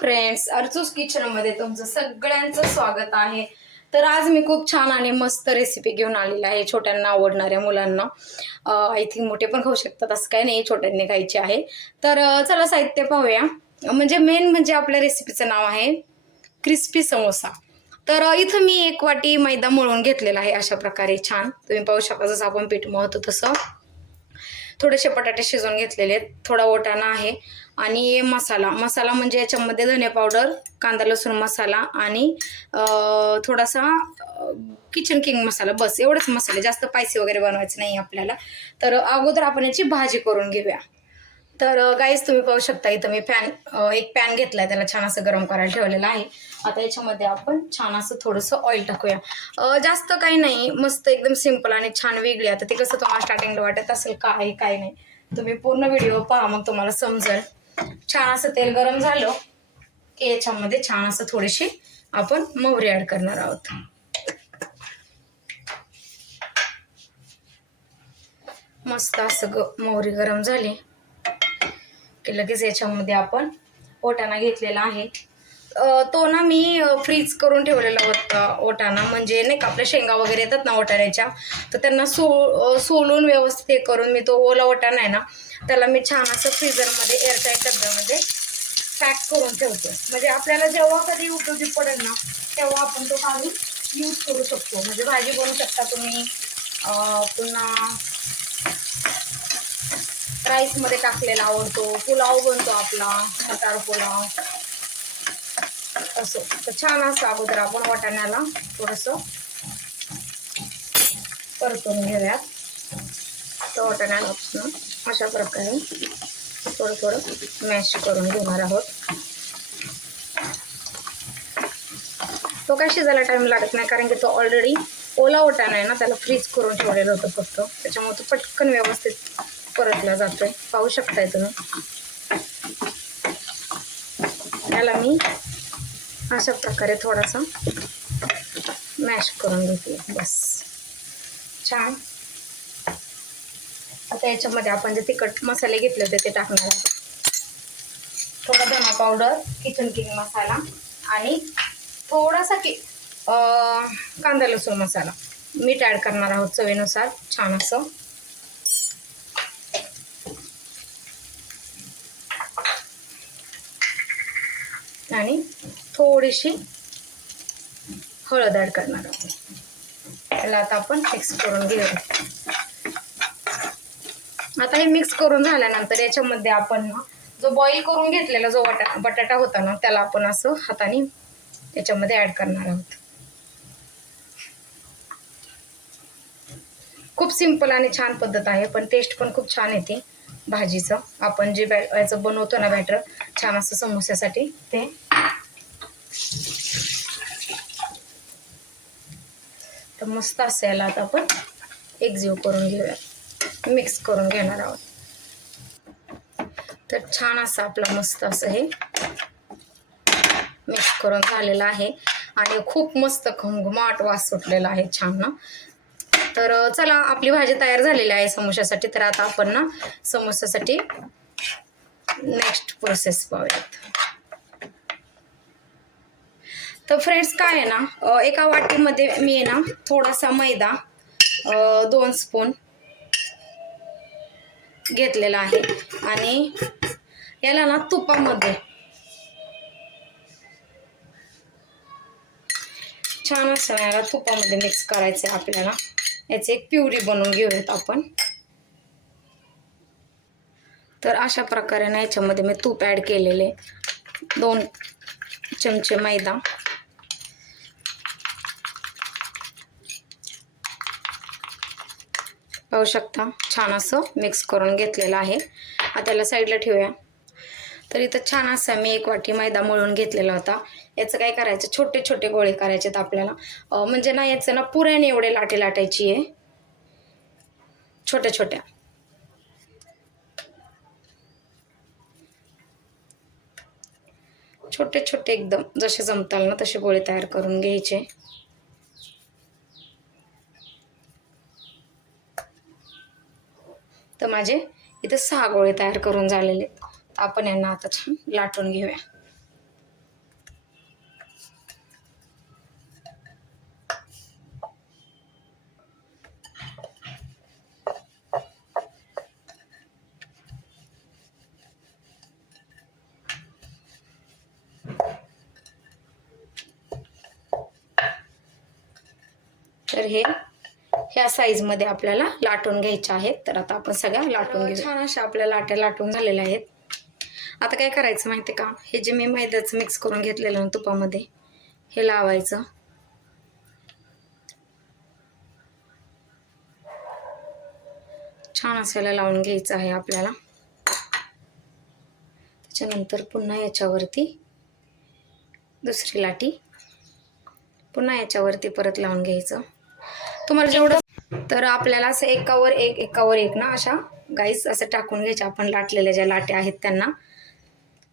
Friends अर्चूस किचनमध्ये तुमचं सगळ्यांचं स्वागत आहे. तर आज मी खूप छान आणि मस्त रेसिपी घेऊन आलेली आहे छोट्यांना आवडणाऱ्या मुलांना. आय थिंक मोठे पण खाऊ शकतात असं काही नाही छोट्यांनी खायचे आहे. तर चला साहित्य पाहूया. म्हणजे मेन म्हणजे आपल्या रेसिपीचं नाव आहे क्रिस्पी समोसा. तर इथं मी एक वाटी मैदा मळून घेतलेला आहे अशा प्रकारे छान. तुम्ही पाहू शकता जसं आपण पीठ मळतो तसं. थोडेसे बटाटे शिजवून घेतलेले आहेत. थोडा ओटाणा आहे. आणि मसाला. मसाला म्हणजे याच्यामध्ये धने पावडर कांदा लसूण मसाला आणि थोडासा किचन किंग मसाला. बस एवढंच मसाले. जास्त पायसी वगैरे बनवायचे नाही आपल्याला. तर अगोदर आपण याची भाजी करून घेऊया. तर गाईज तुम्ही पाहू शकता इथं मी पॅन एक पॅन घेतलाय. त्याला छान असं गरम करायला ठेवलेलं आहे. आता याच्यामध्ये आपण छान असं थोडंसं ऑइल टाकूया. जास्त काही नाही. मस्त एकदम सिंपल आणि छान वेगळी. आता ते कसं तुम्हाला स्टार्टिंगला वाटत असेल काय काय नाही. तुम्ही पूर्ण व्हिडिओ पहा मग तुम्हाला समजेल. छान असं तेल गरम झालं. की याच्यामध्ये छान असं थोडीशी आपण मोहरी ऍड करणार आहोत. मस्त असं ग मोहरी गरम झाली. की लगेच याच्यामध्ये आपण ओटाणा घेतलेला आहे. तो ना मी फ्रीज करून ठेवलेला होता ओटाणा. म्हणजे नाही का आपल्या शेंगा वगैरे येतात ना ओटाण्याच्या तर त्यांना सो सोलून व्यवस्थित हे करून मी तो ओला ओटाणा आहे ना त्याला मी छान असं फ्रीजरमध्ये एअरटाईट डब्यामध्ये पॅक करून ठेवतो म्हणजे आपल्याला जेव्हा कधी उपयोगी पडेल ना तेव्हा आपण तो काढून यूज करू शकतो. म्हणजे भाजी बनवू शकता तुम्ही. पुन्हा राईसमध्ये टाकलेला आवडतो. पुलाव बनतो आपला मटार पुलाव. असं. तर छान असं अगोदर आपण वाटाण्याला थोडंसं. परतून घेऊयात. तर वाटाण्याला अशा प्रकारे थोडं थोडं मॅश करून घेणार आहोत. तो काय शिजायला टाईम लागत नाही कारण की तो ऑलरेडी ओला वाटाणा आहे ना त्याला फ्रीज करून ठेवलेलं होतं फक्त. त्याच्यामुळे तो पटकन व्यवस्थित परतला जातोय. पाहू शकताय तुम्ही. त्याला मी अशा प्रकारे थोडासा मॅश करून घेते. बस. छान. आता याच्यामध्ये आपण जे तिखट मसाले घेतले होते ते टाकणार आहोत. थोडा धना पावडर किचन किंग मसाला आणि थोडासा कि कांदा लसूण मसाला. मीठ ॲड करणार आहोत चवीनुसार. छान असं. आणि थोडीशी हळद ॲड करणार आहोत. याला आता आपण मिक्स करून घेऊ आता हे मिक्स करून झाल्यानंतर याच्यामध्ये आपण ना जो बॉईल करून घेतलेला जो बटा बटाटा होता ना त्याला आपण असं हाताने याच्यामध्ये ॲड करणार आहोत. खूप सिंपल आणि छान पद्धत आहे पण टेस्ट पण खूप छान येते. भाजीचं. आपण जे बॅ याचं बनवतो ना बॅटर छान असं समोस्यासाठी ते. तर मस्त असं याला आता आपण एकजीव करून घेऊया. मिक्स करून घेणार आहोत. तर छान असं आपला मस्त असं हे मिक्स करून झालेलं आहे. आणि खूप मस्त घमघमाट वास सुटलेला आहे छान ना. तर चला आपली भाजी तयार झालेली आहे समोश्यासाठी तर आता आपण ना समोस्यासाठी नेक्स्ट प्रोसेस पाहूयात. तर फ्रेंड्स काय आहे ना एका वाटीमध्ये मी आहे ना थोडासा मैदा दोन स्पून घेतलेला आहे. आणि याला ना तुपामध्ये छान असं याला तुपामध्ये मिक्स करायचं आहे आपल्याला. याची एक प्युरी बनवून घेऊयात आपण. तर अशा प्रकारे ना याच्यामध्ये मी तूप ॲड केलेले दोन चमचे मैदा. पाहू शकता छान असं मिक्स करून घेतलेलं आहे. आता त्याला साईडला ठेवूया. तर इथं छान असा मी एक वाटी मैदा मळून घेतलेला होता. याचं काय करायचं? छोटे छोटे गोळे करायचे आहेत आपल्याला म्हणजे ना याचं ना पुऱ्याने एवढे लाटे लाटायची आहे. छोट्या छोट्या. छोटे छोटे एकदम. जसे जमताल ना तसे गोळे तयार करून घ्यायचे. तर माझे इथं सहा गोळे तयार करून झालेले आहेत. आपण यांना आता लाटून घेऊया. तर हे ह्या साईजमध्ये आपल्याला लाटून घ्यायचे आहेत. तर आता आपण सगळ्या लाटून घेऊ छान अशा आपल्या लाट्या लाटून झालेल्या आहेत. आता काय करायचं माहिती का? हे जे मी मैद्याचं मिक्स करून घेतलेलं ना तुपामध्ये हे लावायचं. छान असायला लावून घ्यायचं आहे आपल्याला. त्याच्यानंतर पुन्हा याच्यावरती दुसरी लाटी पुन्हा याच्यावरती परत लावून घ्यायचं. तुम्हाला जेवढं तर आपल्याला असं एकावर एक एकावर एक ना अशा गाईस असं टाकून घ्यायच्या. आपण लाटलेल्या ज्या लाट्या आहेत त्यांना.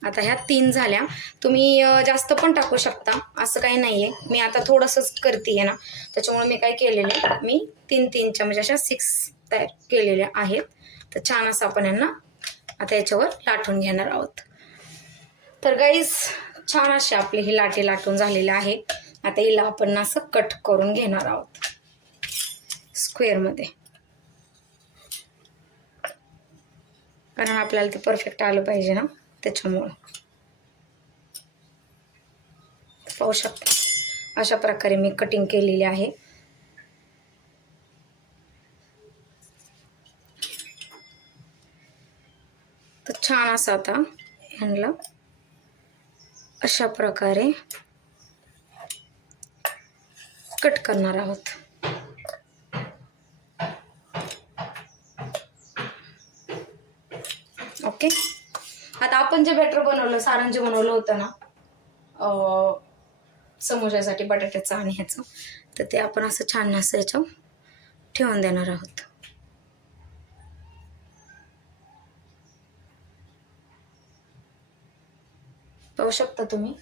आता ह्या तीन झाल्या. तुम्ही जास्त पण टाकू शकता. असं काही नाही आहे मी आता थोडंसंच करते ना. त्याच्यामुळे मी काय केलेलं आहे मी तीन तीनच्या म्हणजे अशा सिक्स तयार केलेल्या आहेत. तर छान असं आपण यांना आता याच्यावर लाटून घेणार आहोत. तर गाईस छान असे आपले ही लाटे लाटून झालेले आहे आता हिला आपण असं कट करून घेणार आहोत. स्क्वेअरमध्ये कारण आपल्याला ते परफेक्ट आलं पाहिजे ना. त्याच्यामुळं. पाहू शकता. अशा प्रकारे मी कटिंग केलेली आहे. तर छान असा आता ह्यांना अशा प्रकारे कट करणार आहोत. ओके आता आपण जे बेटर बनवलं सारण जे बनवलं होतं ना अं, समोसासाठी बटाट्याचं आणि ह्याचं तर ते आपण असं छान असं याच्यावर ठेवून देणार आहोत. पाहू शकता तुम्ही?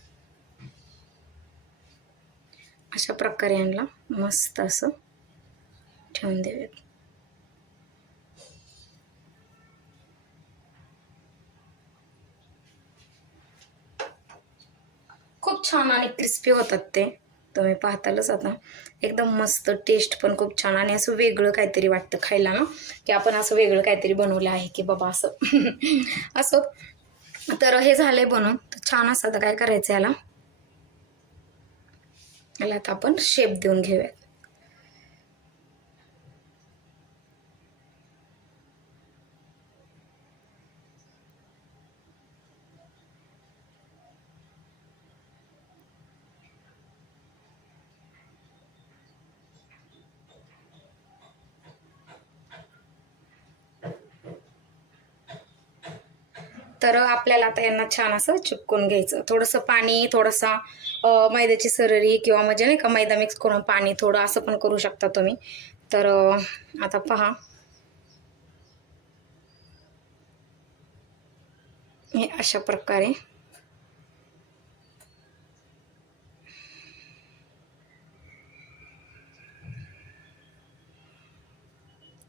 अशा प्रकारे यांना मस्त असं ठेवून देऊयात. खूप छान आणि क्रिस्पी होतात ते. तुम्ही पाहतालच आता. एकदम मस्त टेस्ट पण खूप छान आणि असं वेगळं काहीतरी वाटतं खायला ना की आपण असं वेगळं काहीतरी बनवलं आहे की बाबा असं. असं. तर हे झालंय बनवून. तर छान असं आता काय करायचं याला? याला आता आपण शेप देऊन घेऊयात. तर आपल्याला आता यांना छान असं चिपकून घ्यायचं. थोडंसं पाणी थोडंसं मैद्याची सररी किंवा म्हणजे नाही का मैदा मिक्स करून पाणी थोडं असं पण करू शकता तुम्ही. तर आता पहा. हे अशा प्रकारे.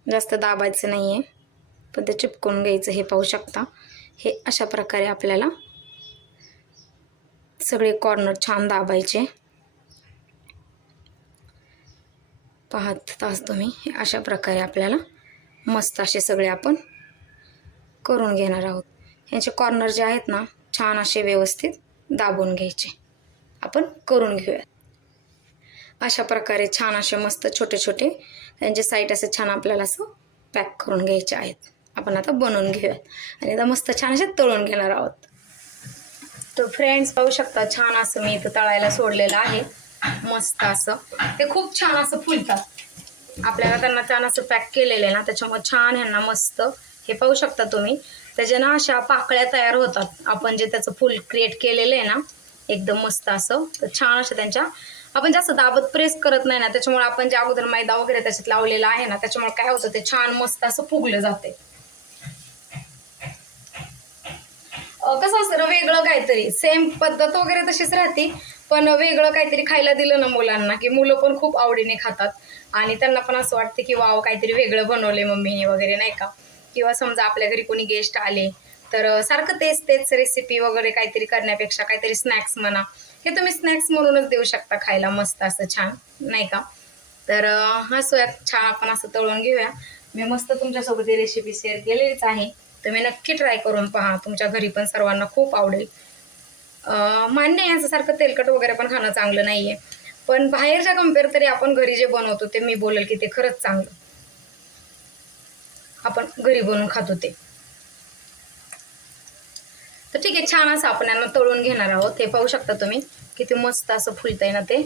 जास्त दाबायचं नाही आहे पण ते चिपकून घ्यायचं हे पाहू शकता. हे अशा प्रकारे आपल्याला सगळे कॉर्नर छान दाबायचे. पाहत तास तुम्ही हे अशा प्रकारे आपल्याला मस्त असे सगळे आपण करून घेणार आहोत. ह्यांचे कॉर्नर जे आहेत ना छान असे व्यवस्थित दाबून घ्यायचे. आपण करून घेऊयात. अशा प्रकारे छान असे मस्त छोटे छोटे त्यांचे साईट असे छान आपल्याला असं पॅक करून घ्यायचे आहेत. आपण आता बनवून घेऊयात. आणि आता मस्त छान असे तळून घेणार आहोत. तर फ्रेंड्स पाहू शकता छान असं मी इथं तळायला सोडलेलं आहे. मस्त असं. ते खूप छान असं फुलतात. आपल्याला त्यांना छान असं पॅक केलेलं आहे ना त्याच्यामुळे छान ह्यांना मस्त. हे पाहू शकता तुम्ही. त्याच्या ना अशा पाकळ्या तयार होतात. आपण जे त्याचं फुल क्रिएट केलेलं आहे ना एकदम मस्त असं. तर छान अशा त्यांच्या. आपण जास्त दाबत प्रेस करत नाही ना त्याच्यामुळे आपण जे अगोदर मैदा वगैरे त्याच्यात लावलेला आहे ना त्याच्यामुळे काय होतं ते छान मस्त असं फुगलं जाते. कसं असतं ना वेगळं काहीतरी. सेम पद्धत वगैरे तशीच राहते पण वेगळं काहीतरी खायला दिलं ना मुलांना की मुलं पण खूप आवडीने खातात. आणि त्यांना पण असं वाटतं की वाव काहीतरी वेगळं बनवले मम्मीने वगैरे नाही का? किंवा समजा आपल्या घरी कोणी गेस्ट आले तर सारखं तेच तेच रेसिपी वगैरे काहीतरी करण्यापेक्षा काहीतरी स्नॅक्स म्हणा हे तुम्ही स्नॅक्स म्हणूनच देऊ शकता खायला मस्त असं छान नाही का? तर हा सोयात छान आपण असं तळून घेऊया. मी मस्त तुमच्यासोबत ही रेसिपी शेअर केलेलीच आहे. तुम्ही नक्की ट्राय करून पहा. तुमच्या घरी पण सर्वांना खूप आवडेल. मान्य आहे असं सारखं तेलकट वगैरे पण खाणं चांगलं नाही आहे पण बाहेरच्या कंपेअर तरी आपण घरी जे बनवतो ते मी बोलेल की ते खरंच चांगलं. आपण घरी बनवून खातो ते. तर ठीक आहे छान असं आपण यांना तळून घेणार आहोत. हे पाहू शकता तुम्ही. किती मस्त असं फुलतंय ना ते.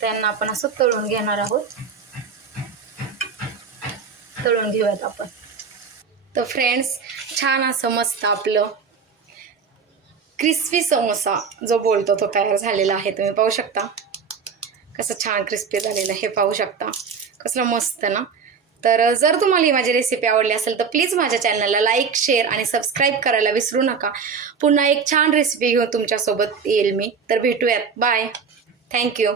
त्यांना आपण असं तळून घेणार आहोत. तळून घेऊयात आपण. तर फ्रेंड्स छान असं मस्त आपलं क्रिस्पी समोसा जो बोलतो तो तयार झालेला आहे. तुम्ही पाहू शकता. कसं छान क्रिस्पी झालेलं हे पाहू शकता. कसलं मस्त ना. तर जर तुम्हाला ही माझी रेसिपी आवडली असेल तर प्लीज माझ्या चॅनलला लाईक शेअर आणि सबस्क्राईब करायला विसरू नका. पुन्हा एक छान रेसिपी घेऊन तुमच्यासोबत येईल मी. तर भेटूयात. Bye thank you